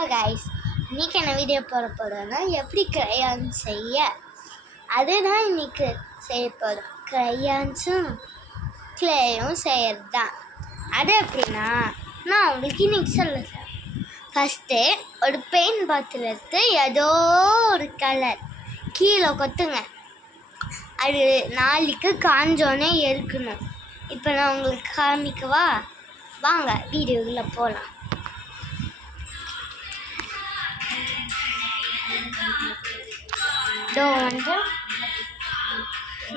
Hello guys, இன்றைக்கி என்ன video போடுறோன்னா எப்படி க்ரையான் செய்ய அதுதான் இன்றைக்கி செய்ய போகிறோம். க்ரையான்ஸும் க்ளேயும் செய்கிறது தான். அது எப்படின்னா நான் உங்களுக்கு இன்றைக்கி சொல்லுறேன். ஃபஸ்ட்டு ஒரு பெயிண்ட் பாட்டில் எடுத்து ஏதோ ஒரு கலர் கீழே கொத்துங்க. அது நாளைக்கு காஞ்சோன்னே எரிக்கணும். இப்போ நான் உங்களுக்கு காமிக்கவா? வாங்க வீடியோக்குள்ளே போகலாம். இதோ வந்து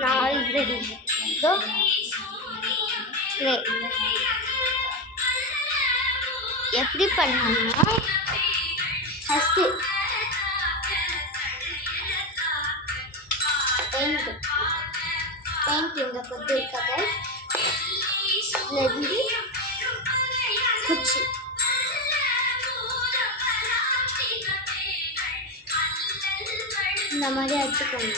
நான் ஆல்ரெடி இதோ எப்படி பண்ணணும்னா ஃபஸ்ட்டு பெயிண்ட் இந்த கொத்து இருக்காங்க. இதுலேருந்து குச்சி இந்த மாதிரி அடிச்சுக்கோங்க.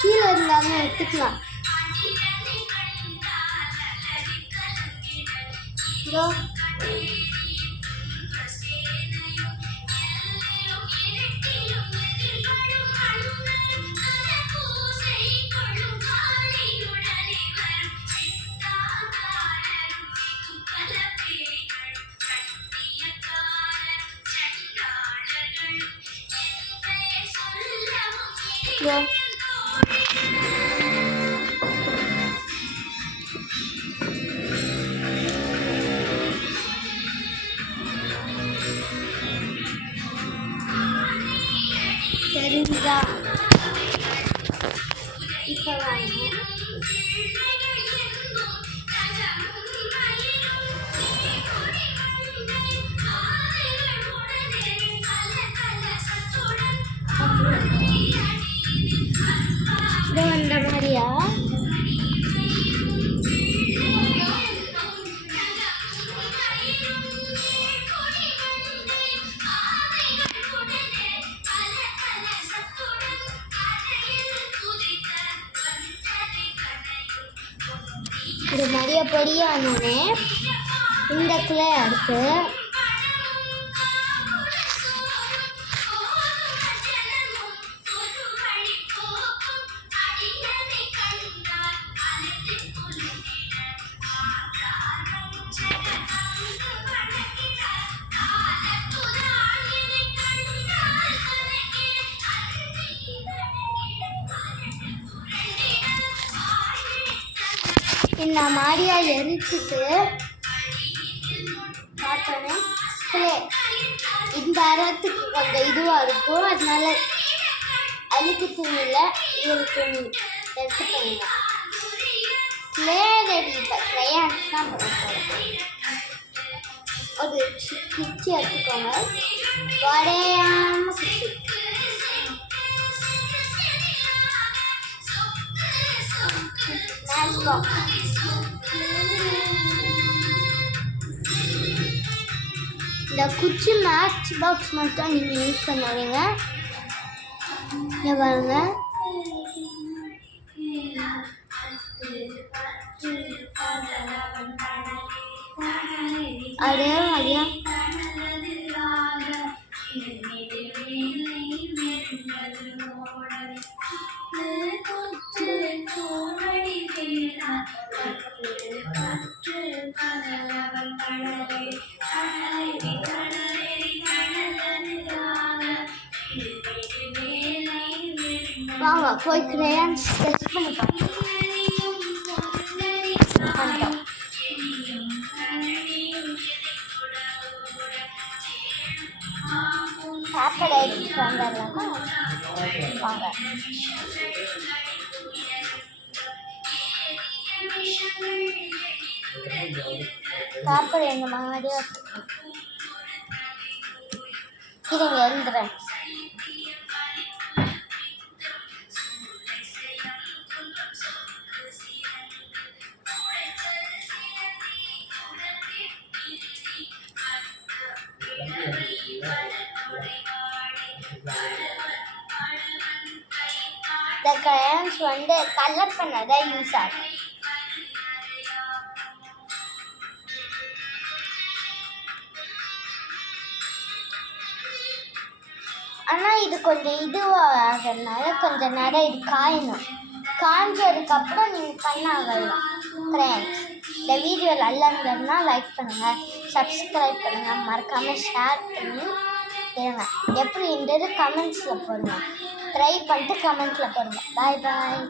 கீழே இருந்தாலும் எடுத்துக்கலாம். தெரிஞ்சா இப்போ இந்த மாதிரியா இது நிறைய பொடியானோடனே இந்த கிளை எடுத்து இந்த மாதிரியா எரிச்சிட்டு பார்த்தோன்னே இந்த அறத்துக்கு கொஞ்சம் இதுவாக இருக்கும். அதனால அழுக்கு துணியில் ஒரு துணி எடுத்துக்கோங்க. Clay ready. இப்போ க்ரையான்ஸ் தான் பண்ண போகிறோம். ஒரு குச்சி எடுத்துக்கோங்க. உடையாமல் குச்சி. இந்த குச்சி மேட்ச் பாக்ஸ் மட்டும் நீங்கள் யூஸ் பண்ணாதீங்க. இங்கே பாருங்க, அதே மாதிரியா வாங்க போய் க்ரையான்ஸ் டெஸ்ட் பண்ணி பார்க்கலாம். பேப்பர் எடுத்துட்டு வந்துடலாமா? வாங்க. பேப்பர் எங்கள் மாதிரியே எடுத்துக்கணும். இருங்க எழுதுறேன். இந்த crayons வந்து கலர் பண்ணதான் யூஸ் ஆகும். ஆனால் இது கொஞ்சம் இதுவாகிறதுனால கொஞ்சம் நேரம் இது காயணும். காய்ஞ்சதுக்கப்புறம் நீங்கள் பண்ணாங்கலாம் crayons. இந்த வீடியோ நல்லா இருந்ததுன்னா லைக் பண்ணுங்கள், சப்ஸ்கிரைப் பண்ணுங்கள், மறக்காமல் ஷேர் பண்ணி இருங்க. எப்படின்றது கமெண்ட்ஸில் போடுங்க. ட்ரை பண்ணிட்டு கமெண்ட்டில் போடுங்க. பாய் பாய்.